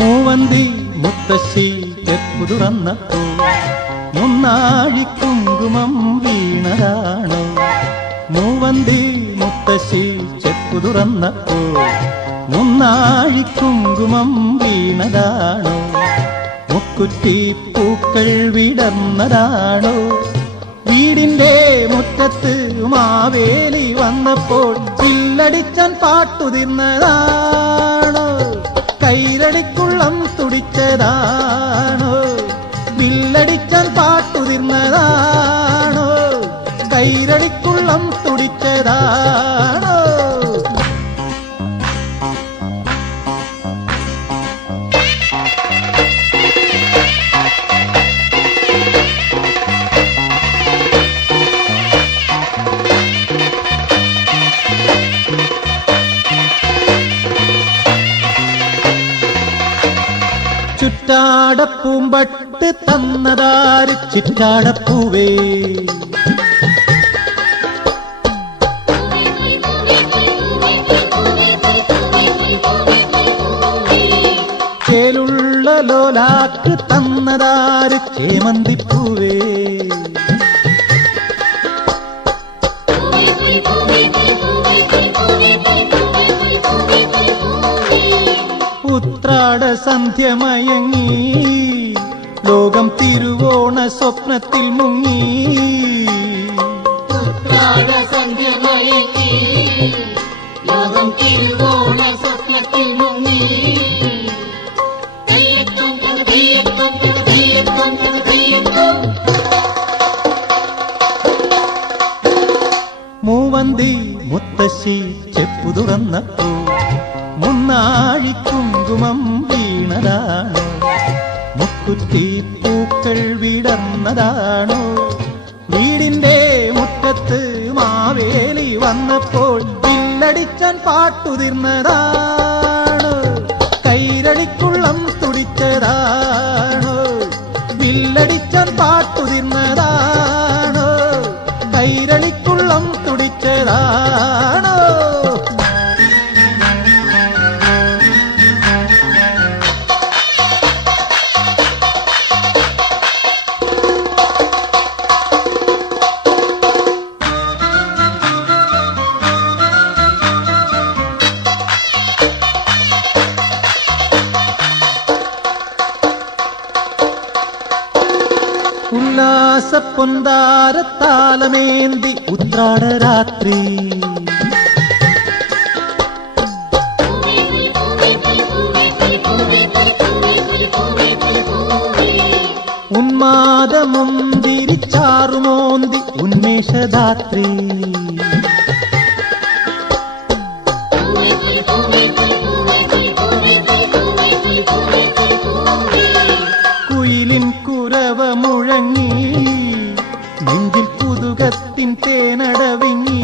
മൂവന്തി മുത്തശ്ശി ചെപ്പു തുറന്നപ്പോ മുന്നാഴി കുങ്കുമം വീണതാണോ? മൂവന്തി മുത്തശ്ശി ചെപ്പു തുറന്നപ്പോ മുന്നാഴി കുങ്കുമം വീണതാണോ? മുക്കുറ്റി പൂക്കൾ വിടർന്നതാണോ? വീടിന്റെ മുറ്റത്ത് മാവേലി വന്നപ്പോൾ ചില്ലടിച്ചാൻ പാട്ടുതിർന്നതാണോ? കൈരടിക്കുള്ളം തുടിച്ചതാണോ? വില്ലടിച്ചാൻ പാട്ടുതിർന്നതാണോ? കൈരടിക്കുള്ളം തുടിച്ചതാണോ? ചുറ്റാടപ്പൂമ്പട്ട് തന്നതാര് ചിറ്റാടപ്പൂവേ? ചേലുള്ള ലോലാക്ക് തന്നതാര് ചേമന്തിപ്പൂവേ? ഉത്രാട സന്ധ്യമയങ്ങി ലോകം തിരുവോണ സ്വപ്നത്തിൽ മുങ്ങി. ഉത്രാട സന്ധ്യമയങ്ങി ലോകം തിരുവോണ സ്വപ്നത്തിൽ മുങ്ങി. മൂവന്തി മുത്തശ്ശി ചെപ്പു തുറന്നപ്പോ മുന്നാഴി കുങ്കുമം വീണതാണോ? മുക്കുറ്റി പൂക്കൾ വിടർന്നതാണോ? വീടിന്റെ മുറ്റത്ത് മാവേലി വന്നപ്പോൾ വില്ലടിച്ചാൻ പാട്ടുതിർന്നതാണോ? കൈരടിക്കുള്ളം തുടിച്ചതാണോ? വില്ലടിച്ചാൻ പാട്ടുതിർന്നതാണോ? കൈരളിക്കുള്ളം തുടിച്ചതാണോ? ഉല്ലാസ പൊന്താരത്താലമേന്തി ഉത്രാട രാത്രി ഉന്മാദമുന്തിരിച്ചാറുമോന്തി ഉന്മേഷദാത്രി കുയിലിൻ കുരവ മുഴങ്ങി നെഞ്ചിൽ പുതുകത്തിൻ തേനടവിങ്ങി.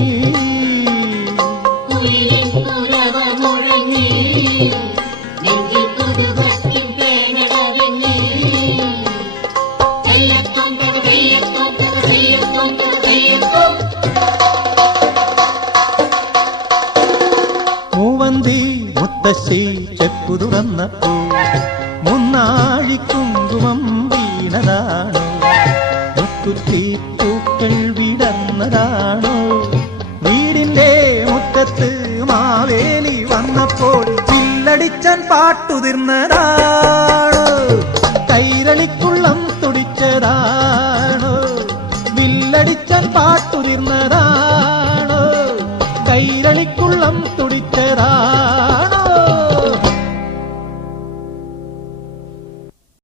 കുയിലിൻ കുരവ മുഴങ്ങി നെഞ്ചിൽ പുതുകത്തിൻ തേനടവിങ്ങി. മൂവന്തി മുത്തശ്ശി ചെപ്പു തുറന്നപ്പോ മുന്നാഴി കുങ്കുമം വീണതാണോ? മുക്കുറ്റി പൂക്കൾ വിടർന്നതാണോ? വീടിന്റെ മുറ്റത്ത് മാവേലി വന്നപ്പോൾ ചില്ലടിച്ചാൻ പാട്ടുതിർന്നതാണോ? കൈരളിക്കുള്ളം തുടിച്ചതാ